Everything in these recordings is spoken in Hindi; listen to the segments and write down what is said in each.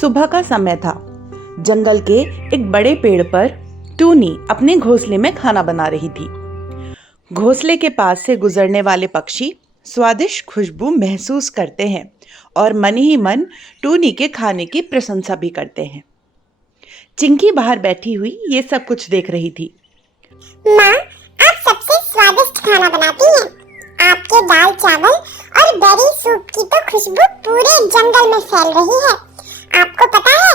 सुबह का समय था। जंगल के एक बड़े पेड़ पर टूनी अपने घोंसले में खाना बना रही थी। घोंसले के पास से गुजरने वाले पक्षी स्वादिष्ट खुशबू महसूस करते हैं और मन ही मन टूनी के खाने की प्रशंसा भी करते हैं। चिंकी बाहर बैठी हुई ये सब कुछ देख रही थी। माँ, आप सबसे स्वादिष्ट खाना बनाती हैं। आपके दाल चावल और बेरी सूप की तो खुशबू पूरे जंगल में फैल रही है। आपको पता है,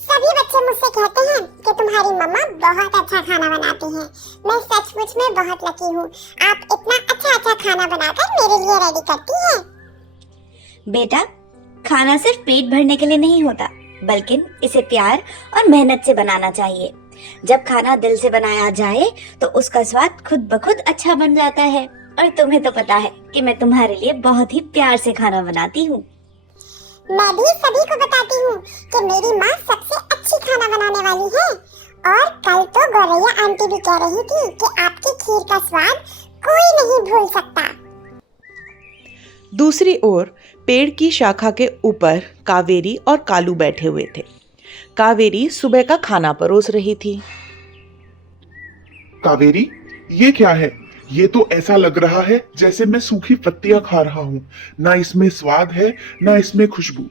सभी बच्चे मुझसे कहते हैं कि तुम्हारी मम्मा बहुत अच्छा खाना बनाती हैं। मैं सचमुच में बहुत लकी हूँ। आप इतना अच्छा खाना बनाकर मेरे लिए रेडी करती हैं। बेटा, खाना सिर्फ पेट भरने के लिए नहीं होता, बल्कि इसे प्यार और मेहनत से बनाना चाहिए। जब खाना दिल से बनाया जाए तो उसका स्वाद खुद ब खुद अच्छा बन जाता है। और तुम्हें तो पता है कि मैं तुम्हारे लिए बहुत ही प्यार से खाना बनाती हूँ। मैं भी सभी को बताती हूँ कि मेरी माँ सबसे अच्छी खाना बनाने वाली है। और कल तो गौरैया आंटी भी कह रही थी कि आपकी खीर का स्वाद कोई नहीं भूल सकता। दूसरी ओर पेड़ की शाखा के ऊपर कावेरी और कालू बैठे हुए थे। कावेरी सुबह का खाना परोस रही थी। कावेरी, ये क्या है? ये तो ऐसा लग रहा है जैसे मैं सूखी पत्तियां खा रहा हूँ। ना इसमें स्वाद है, ना इसमें खुशबू।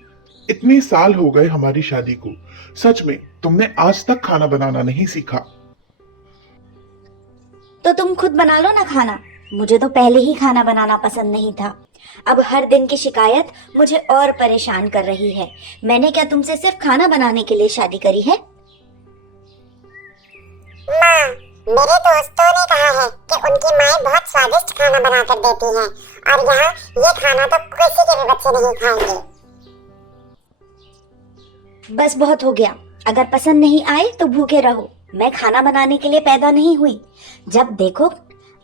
इतने साल हो गए हमारी शादी को। सच में तुमने आज तक खाना बनाना नहीं सीखा। तो तुम खुद बना लो ना खाना। मुझे तो पहले ही खाना बनाना पसंद नहीं था। अब हर दिन की शिकायत मुझे और परेशान कर रही है। मैंने क्या तुमसे सिर्फ खाना बनाने के लिए शादी करी है? माँ, मेरे दोस्तों ने कहा है कि उनकी माएं बहुत स्वादिष्ट खाना बनाकर देती हैं और यहाँ ये खाना तो किसी के भी बच्चे नहीं खाएंगे। बस बहुत हो गया। अगर पसंद नहीं आए तो भूखे रहो। मैं खाना बनाने के लिए पैदा नहीं हुई। जब देखो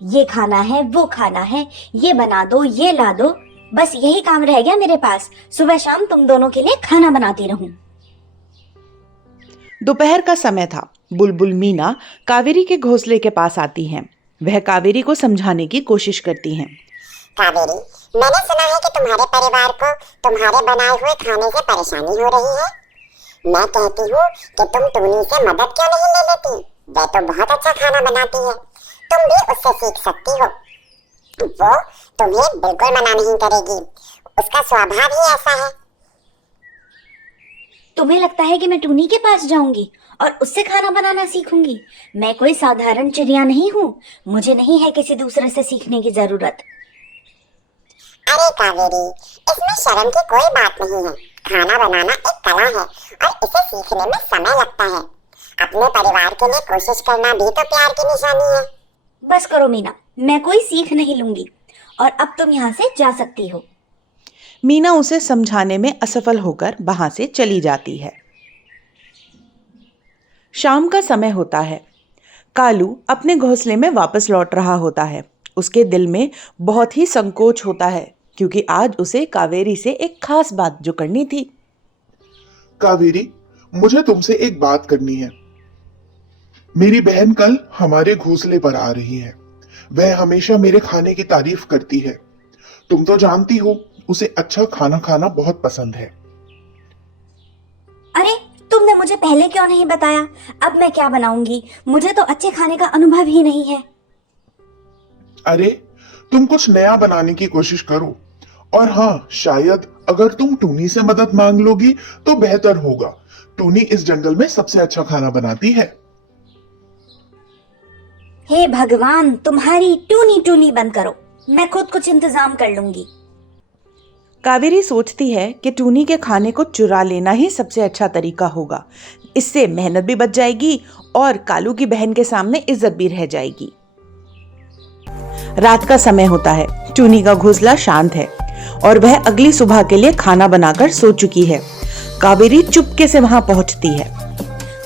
ये खाना है, वो खाना है, ये बना दो, ये ला दो, बस यही काम रह गया मेरे पास। सुबह शाम तुम दोनों के लिए खाना बनाती रहूं। दोपहर का समय था। बुलबुल मीना कावेरी के घोंसले के पास आती हैं। वह कावेरी को समझाने की कोशिश करती हैं। कावेरी, मैंने सुना है कि तुम्हारे परिवार को तुम्हारे बनाए हुए खाने से परेशानी हो रही है। मैं कहती हूँ कि तुम टूनी से मदद क्यों नहीं ले लेती? वह तो बहुत अच्छा खाना बनाती है। तुम भी उससे सीख सकती हो। वो तुम्हें बिल्कुल मना नहीं करेगी। उसका स्वभाव ही ऐसा है। तुम्हें लगता है कि मैं टूनी के पास जाऊंगी और उससे खाना बनाना सीखूंगी? मैं कोई साधारण चिड़िया नहीं हूँ। मुझे नहीं है किसी दूसरे से सीखने की जरूरत। अरे कावेरी, इसमें शर्म की कोई बात नहीं है। खाना बनाना एक कला है और इसे सीखने में समय लगता है। अपने परिवार के लिए कोशिश करना भी तो प्यार की निशानी है। बस करो मीना, मैं कोई सीख नहीं लूंगी और अब तुम यहाँ से जा सकती हो। मीना उसे समझाने में असफल होकर वहां से चली जाती है। शाम का समय होता है। कालू अपने घोंसले में वापस लौट रहा होता है। उसके दिल में बहुत ही संकोच होता है क्योंकि आज उसे कावेरी से एक खास बात जो करनी थी। कावेरी, मुझे तुमसे एक बात करनी है। मेरी बहन कल हमारे घोंसले पर आ रही है। वह हमेशा मेरे खाने की तारीफ करती है। तुम तो जानती हो, उसे अच्छा खाना खाना बहुत पसंद है। अरे, तुमने मुझे पहले क्यों नहीं बताया? अब मैं क्या बनाऊंगी? मुझे तो अच्छे खाने का अनुभव ही नहीं है। अरे, तुम कुछ नया बनाने की कोशिश करो। और हाँ, शायद अगर तुम टूनी से मदद मांग लोगी तो बेहतर होगा। टूनी इस जंगल में सबसे अच्छा खाना बनाती है। हे भगवान, तुम्हारी टूनी टूनी बंद करो। मैं खुद कुछ इंतजाम कर लूंगी। कावेरी सोचती है कि टूनी के खाने को चुरा लेना ही सबसे अच्छा तरीका होगा। इससे मेहनत भी बच जाएगी और कालू की बहन के सामने इज्जत भी रह जाएगी। रात का समय होता है। टूनी का घोंसला शांत है और वह अगली सुबह के लिए खाना बनाकर सो चुकी है। कावेरी चुपके से वहां पहुंचती है।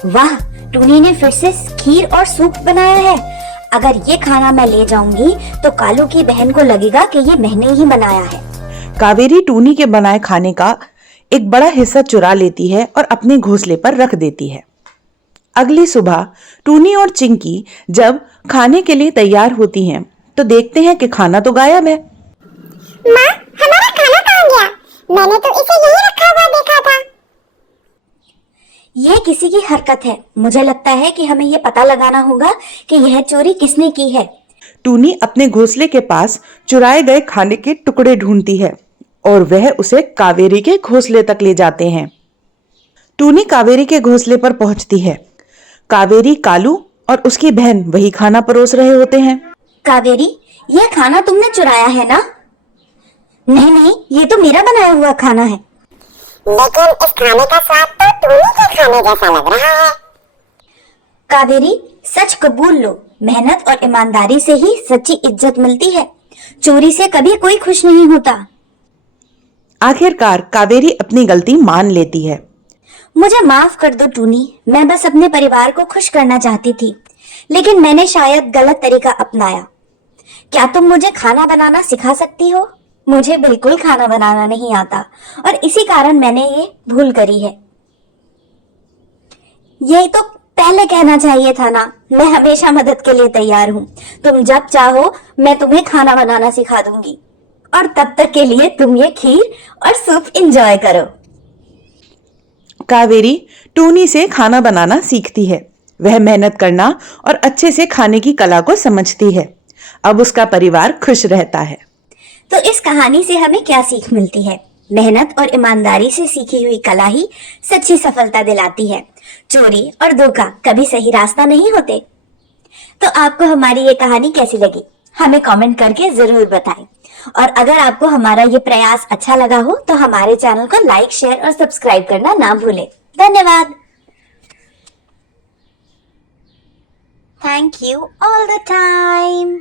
वाह, टूनी ने फिर से खीर और सूप बनाया है। अगर ये खाना मैं ले जाऊंगी तो कालू की बहन को लगेगा कि ये मैंने ही बनाया है। कावेरी टूनी के बनाए खाने का एक बड़ा हिस्सा चुरा लेती है और अपने घोंसले पर रख देती है। अगली सुबह टूनी और चिंकी जब खाने के लिए तैयार होती हैं तो देखते हैं कि खाना तो गायब है। माँ, हमारा खाना कहाँ गया? मैंने तो इसे यहीं रखा हुआ देखा था। ये किसी की हरकत है। मुझे लगता है कि हमें ये पता लगाना होगा कि यह चोरी किसने की है। टूनी अपने घोंसले के पास चुराए गए खाने के टुकड़े ढूंढती है और वह उसे कावेरी के घोंसले तक ले जाते हैं। टूनी कावेरी के घोंसले पर पहुंचती है। कावेरी, कालू और उसकी बहन वही खाना परोस रहे होते हैं। कावेरी, यह खाना तुमने चुराया है ना? नहीं नहीं, ये तो मेरा बनाया हुआ खाना है। लेकिन इस खाने का स्वाद तो टूनी के खाने जैसा लग रहा है। कावेरी, सच कबूल लो, मेहनत और ईमानदारी से ही सच्ची इज्जत मिलती है। चोरी से कभी कोई खुश नहीं होता। आखिरकार कावेरी अपनी गलती मान लेती है। मुझे माफ कर दो टूनी, मैं बस अपने परिवार को खुश करना चाहती थी, लेकिन मैंने शायद गलत तरीका अपनाया। क्या तुम मुझे खाना बनाना सिखा सकती हो? मुझे बिल्कुल खाना बनाना नहीं आता और इसी कारण मैंने ये भूल करी है। यही तो पहले कहना चाहिए था ना। मैं हमेशा मदद के लिए तैयार हूँ। तुम जब चाहो मैं तुम्हें खाना बनाना सिखा दूंगी और तब तक के लिए तुम ये खीर और सूप एंजॉय करो। कावेरी टूनी से खाना बनाना सीखती है। वह मेहनत करना और अच्छे से खाने की कला को समझती है। अब उसका परिवार खुश रहता है। तो इस कहानी से हमें क्या सीख मिलती है? मेहनत और ईमानदारी से सीखी हुई कला ही सच्ची सफलता दिलाती है। चोरी और धोखा कभी सही रास्ता नहीं होते। तो आपको हमारी ये कहानी कैसी लगी? हमें कमेंट करके जरूर बताएं। और अगर आपको हमारा ये प्रयास अच्छा लगा हो तो हमारे चैनल को लाइक, शेयर और सब्सक्राइब करना ना भूलें। धन्यवाद। Thank you all the time.